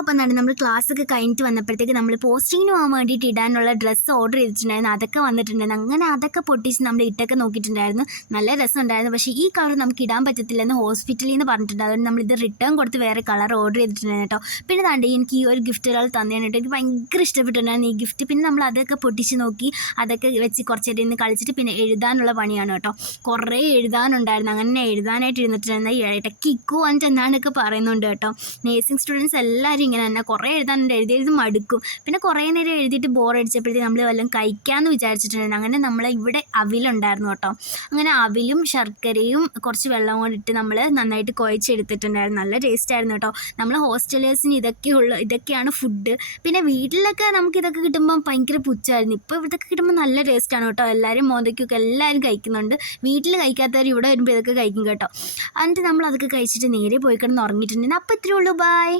അപ്പം എന്താണ് നമ്മൾ ക്ലാസ്സൊക്കെ കഴിഞ്ഞിട്ട് വന്നപ്പോഴത്തേക്ക് നമ്മൾ പോസ്റ്റിങ്ങിന് പോകാൻ വേണ്ടിയിട്ട് ഇടാനുള്ള ഡ്രസ്സ് ഓർഡർ ചെയ്തിട്ടുണ്ടായിരുന്നു. അതൊക്കെ വന്നിട്ടുണ്ടായിരുന്നു. അങ്ങനെ അതൊക്കെ പൊട്ടിച്ച് നമ്മൾ ഇട്ടൊക്കെ നോക്കിയിട്ടുണ്ടായിരുന്നു. നല്ല രസമുണ്ടായിരുന്നു. പക്ഷേ ഈ കളർ നമുക്ക് ഇടാൻ പറ്റത്തില്ലെന്ന് ഹോസ്പിറ്റലിൽ നിന്ന് പറഞ്ഞിട്ടുണ്ട്. അതുകൊണ്ട് നമ്മളിത് റിട്ടേൺ കൊടുത്ത് വേറെ കളർ ഓർഡർ ചെയ്തിട്ടുണ്ടായിരുന്നു കേട്ടോ. പിന്നെ താണ്ട് എനിക്ക് ഈ ഒരു ഗിഫ്റ്റ് ഒരാൾ തന്നതാണ് കേട്ടോ. എനിക്ക് ഭയങ്കര ഇഷ്ടപ്പെട്ടിട്ടുണ്ടായിരുന്നു ഈ ഗിഫ്റ്റ്. പിന്നെ നമ്മൾ അതൊക്കെ പൊട്ടിച്ച് നോക്കി, അതൊക്കെ വെച്ച് കുറച്ച് നേരം ഇരുന്ന് കളിച്ചിട്ട് പിന്നെ എഴുതാനുള്ള പണിയാണ് കേട്ടോ. കുറേ എഴുതാനുണ്ടായിരുന്നു. അങ്ങനെ എഴുതാനായിട്ട് ഇരുന്നിട്ടുണ്ടായിരുന്നു. ഇടയ്ക്ക് ഇക്കു വന്നിട്ട് എന്നാണ്ടൊക്കെ പറയുന്നുണ്ട് കേട്ടോ. നേഴ്സിംഗ് സ്റ്റുഡൻസ് എല്ലാവരും ഇങ്ങനെ തന്നെ കുറേ എഴുതാനുണ്ട്, എഴുതി മടുക്കും. പിന്നെ കുറേ നേരം എഴുതിയിട്ട് ബോറടിച്ചപ്പോഴത്തേക്ക് നമ്മൾ വല്ലതും കഴിക്കാമെന്ന് വിചാരിച്ചിട്ടുണ്ടായിരുന്നു. അങ്ങനെ നമ്മൾ ഇവിടെ അവിലുണ്ടായിരുന്നു കേട്ടോ. അങ്ങനെ അവിലും ശർക്കരയും കുറച്ച് വെള്ളം കൊണ്ടിട്ട് നമ്മൾ നന്നായിട്ട് കുഴച്ചെടുത്തിട്ടുണ്ടായിരുന്നു. നല്ല ടേസ്റ്റ് ആയിരുന്നു കേട്ടോ. നമ്മൾ ഹോസ്റ്റലേഴ്സിന് ഇതൊക്കെയാണ് ഫുഡ്. പിന്നെ വീട്ടിലൊക്കെ നമുക്കിതൊക്കെ കിട്ടുമ്പോൾ ഭയങ്കര പുച്ഛമായിരുന്നു. ഇപ്പോൾ ഇതൊക്കെ കിട്ടുമ്പോൾ നല്ല ടേസ്റ്റാണ് കേട്ടോ. എല്ലാവരും മോന്തയ്ക്കൊക്കെ എല്ലാവരും കഴിക്കുന്നുണ്ട്. വീട്ടിൽ കഴിക്കാത്തവർ ഇവിടെ വരുമ്പോൾ ഇതൊക്കെ കഴിക്കും കേട്ടോ. എന്നിട്ട് നമ്മൾ അതൊക്കെ കഴിച്ചിട്ട് നേരെ പോയി കിടന്ന് ഉറങ്ങിയിട്ടുണ്ടെങ്കിൽ അപ്പോൾ ഇത്രയേ ഉള്ളൂ. ബൈ.